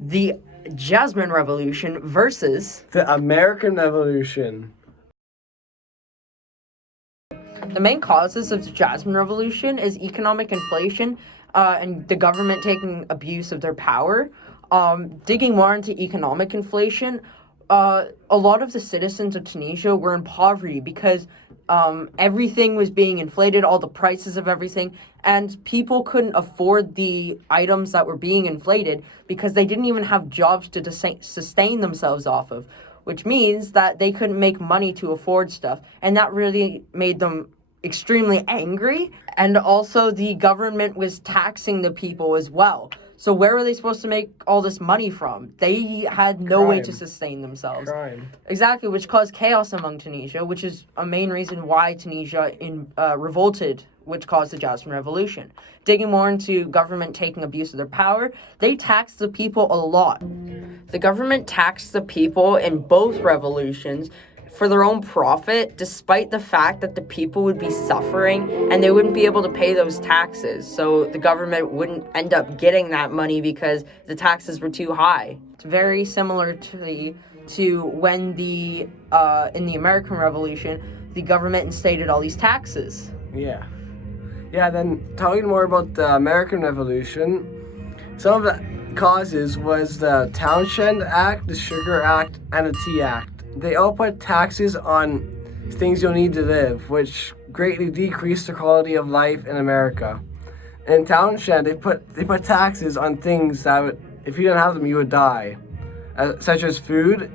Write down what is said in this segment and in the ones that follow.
The Jasmine Revolution versus the American Revolution. the main causes of the Jasmine Revolution is economic inflation and the government taking abuse of their power. Digging more into economic inflation, a lot of the citizens of Tunisia were in poverty because everything was being inflated, all the prices of everything, and people couldn't afford the items that were being inflated because they didn't even have jobs to sustain themselves off of, which means that they couldn't make money to afford stuff, and that really made them extremely angry. And also the government was taxing the people as well. So where were they supposed to make all this money from? They had no way to sustain themselves. Crime. Exactly, which caused chaos among Tunisia, which is a main reason why Tunisia revolted, which caused the Jasmine Revolution. Digging more into government taking abuse of their power, they taxed the people a lot. The government taxed the people in both revolutions for their own profit, despite the fact that the people would be suffering and they wouldn't be able to pay those taxes. So the government wouldn't end up getting that money because the taxes were too high. It's very similar to when in the American Revolution, the government instated all these taxes. Yeah, then talking more about the American Revolution, some of the causes was the Townshend Act, the Sugar Act, and the Tea Act. They all put taxes on things you'll need to live, which greatly decreased the quality of life in America. In Townshend, they put taxes on things that if you didn't have them, you would die, such as food.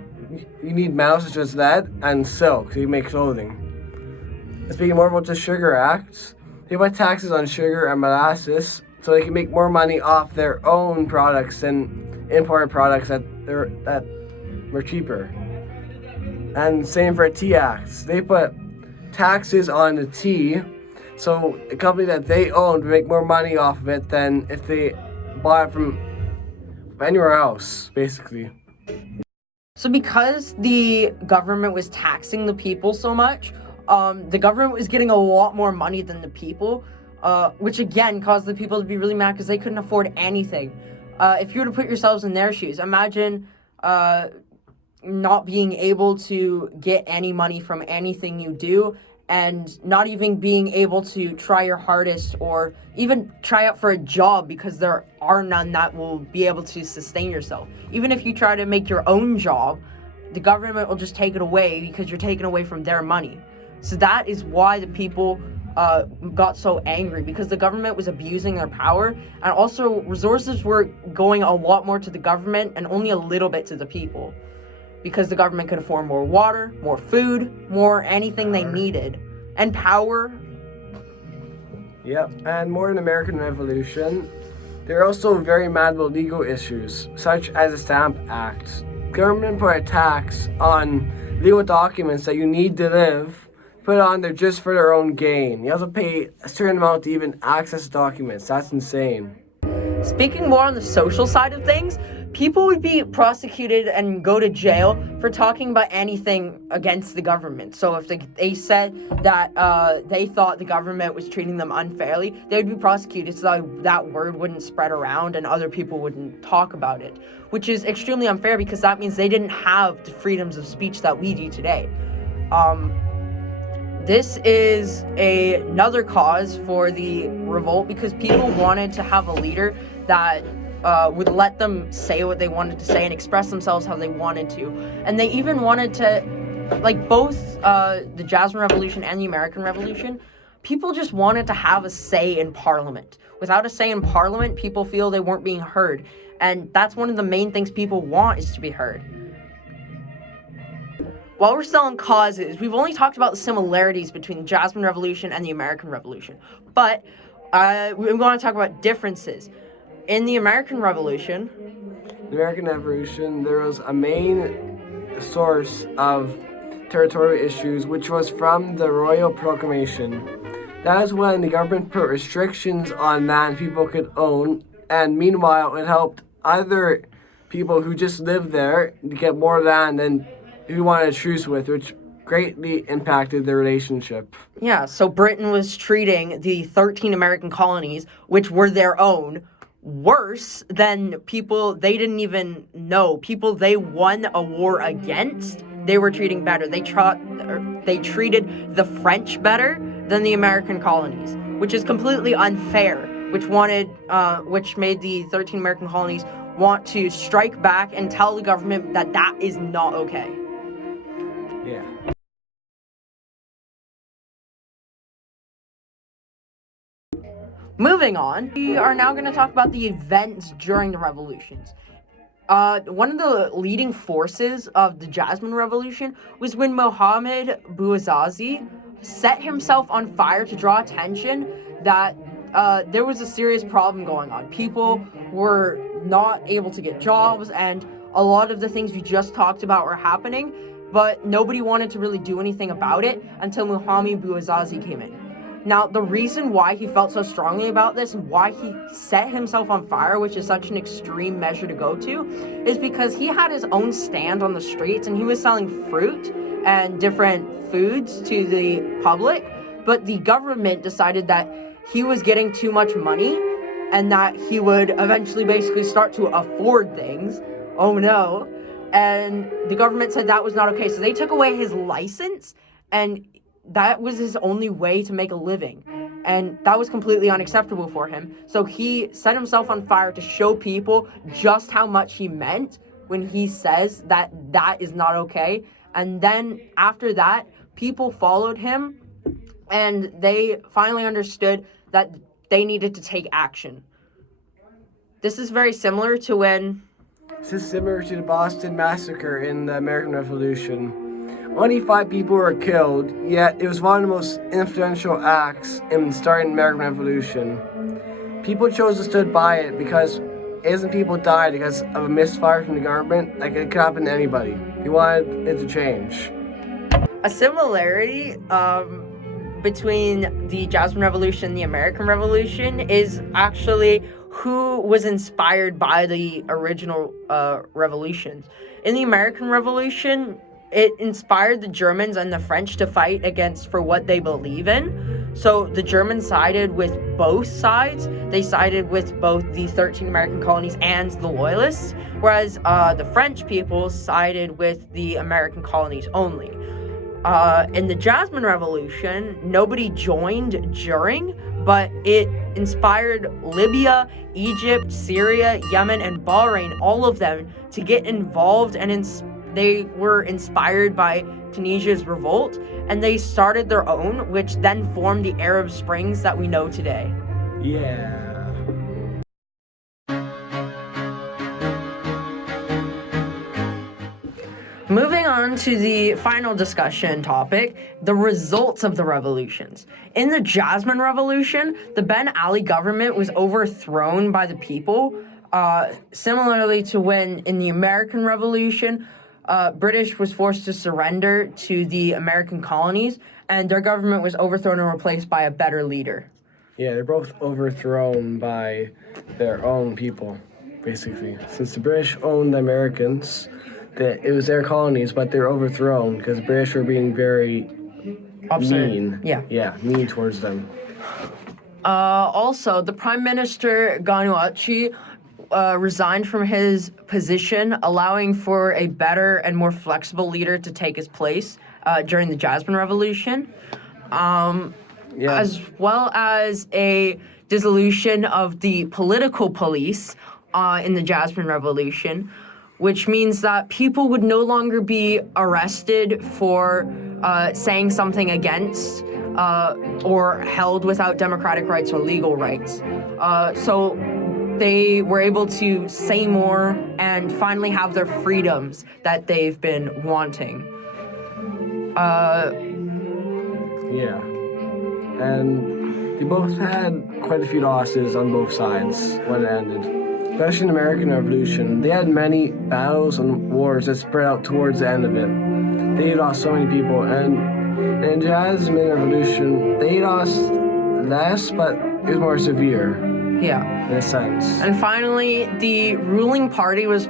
You need metals such as lead and silk, so you make clothing. Speaking more about the Sugar Act, they put taxes on sugar and molasses so they can make more money off their own products than imported products that were cheaper. And same for tea acts. They put taxes on the tea, so a company that they owned would make more money off of it than if they bought it from anywhere else, basically. So because the government was taxing the people so much, the government was getting a lot more money than the people, which again caused the people to be really mad because they couldn't afford anything. If you were to put yourselves in their shoes, imagine not being able to get any money from anything you do, and not even being able to try your hardest or even try out for a job because there are none that will be able to sustain yourself. Even if you try to make your own job, the government will just take it away because you're taking away from their money. So that is why the people got so angry, because the government was abusing their power, and also resources were going a lot more to the government and only a little bit to the people. Because the government could afford more water, more food, more anything they needed. And power. Yep, and more in the American Revolution, they're also very mad about legal issues, such as the Stamp Act. Government put a tax on legal documents that you need to live, put it on there just for their own gain. You have to pay a certain amount to even access documents. That's insane. Speaking more on the social side of things, people would be prosecuted and go to jail for talking about anything against the government. So if they said that they thought the government was treating them unfairly, they would be prosecuted so that word wouldn't spread around and other people wouldn't talk about it, which is extremely unfair because that means they didn't have the freedoms of speech that we do today. This is another cause for the revolt because people wanted to have a leader that would let them say what they wanted to say and express themselves how they wanted to. And they even wanted to, like both the Jasmine Revolution and the American Revolution, people just wanted to have a say in Parliament. Without a say in Parliament, people feel they weren't being heard. And that's one of the main things people want, is to be heard. While we're still on causes, we've only talked about the similarities between the Jasmine Revolution and the American Revolution. But we want to talk about differences. In the American Revolution, there was a main source of territorial issues, which was from the Royal Proclamation. That is when the government put restrictions on land people could own, and meanwhile it helped other people who just lived there to get more land than who wanted a truce with, which greatly impacted their relationship. Yeah, so Britain was treating the 13 American colonies, which were their own, worse than people they didn't even know. People they won a war against, they were treating better. They treated the French better than the American colonies, which is completely unfair, which made the 13 American colonies want to strike back and tell the government that that is not okay. Yeah. Moving on, we are now going to talk about the events during the revolutions. One of the leading forces of the Jasmine Revolution was when Mohammed Bouazizi set himself on fire to draw attention that there was a serious problem going on. People were not able to get jobs, and a lot of the things we just talked about were happening, but nobody wanted to really do anything about it until Mohammed Bouazizi came in. Now, the reason why he felt so strongly about this and why he set himself on fire, which is such an extreme measure to go to, is because he had his own stand on the streets and he was selling fruit and different foods to the public, but the government decided that he was getting too much money and that he would eventually basically start to afford things. Oh no. And the government said that was not okay, so they took away his license, and that was his only way to make a living, and that was completely unacceptable for him. So he set himself on fire to show people just how much he meant when he says that that is not okay. And then after that, people followed him, and they finally understood that they needed to take action. This is very similar to the Boston Massacre in the American Revolution. Only 5 people were killed, yet it was one of the most influential acts in starting the American Revolution. People chose to stand by it because innocent people died because of a misfire from the government. Like, it could happen to anybody. They wanted it to change. A similarity between the Jasmine Revolution and the American Revolution is actually who was inspired by the original revolutions. In the American Revolution, it inspired the Germans and the French to fight for what they believe in. So the Germans sided with both sides. They sided with both the 13 American colonies and the Loyalists, whereas the French people sided with the American colonies only. In the Jasmine Revolution, nobody joined during, but it inspired Libya, Egypt, Syria, Yemen, and Bahrain, all of them, to get involved, and they were inspired by Tunisia's revolt, and they started their own, which then formed the Arab Springs that we know today. Yeah. Moving on to the final discussion topic, the results of the revolutions. In the Jasmine Revolution, the Ben Ali government was overthrown by the people, similarly to when in the American Revolution, British was forced to surrender to the American colonies, and their government was overthrown and replaced by a better leader. Yeah, they're both overthrown by their own people, basically. Since the British owned the Americans, it was their colonies, but they're overthrown because the British were being very mean. Yeah, mean towards them. Also, the Prime Minister Ganuachi resigned from his position, allowing for a better and more flexible leader to take his place during the Jasmine Revolution, as well as a dissolution of the political police in the Jasmine Revolution, which means that people would no longer be arrested for saying something against or held without democratic rights or legal rights. So they were able to say more and finally have their freedoms that they've been wanting. Yeah. And they both had quite a few losses on both sides when it ended. Especially in the American Revolution, they had many battles and wars that spread out towards the end of it. They lost so many people, and in the Jasmine Revolution, they lost less, but it was more severe. Yeah. In a sense. And finally, the ruling party was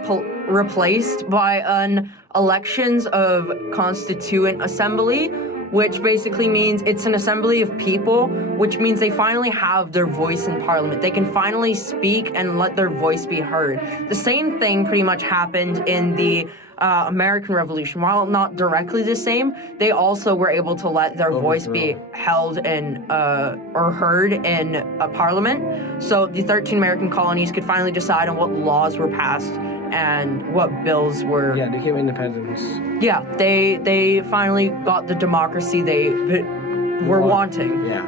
replaced by an elections of Constituent Assembly, which basically means it's an assembly of people, which means they finally have their voice in parliament. They can finally speak and let their voice be heard. The same thing pretty much happened in the American Revolution. While not directly the same, they also were able to let their voice be held in or heard in a parliament. So the 13 American colonies could finally decide on what laws were passed and what bills were. Yeah, they became independence. Yeah, they finally got the democracy they were wanting. Yeah.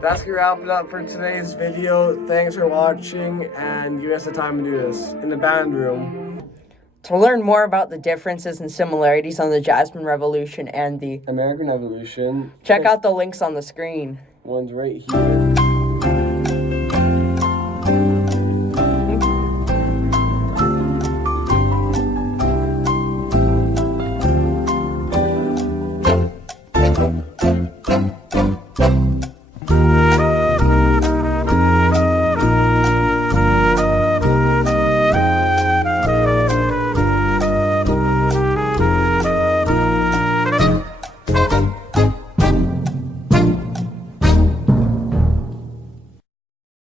That's gonna wrap it up for today's video. Thanks for watching and giving us the time to do this in the band room. To learn more about the differences and similarities on the Jasmine Revolution and the American Revolution. check out the links on the screen. One's right here.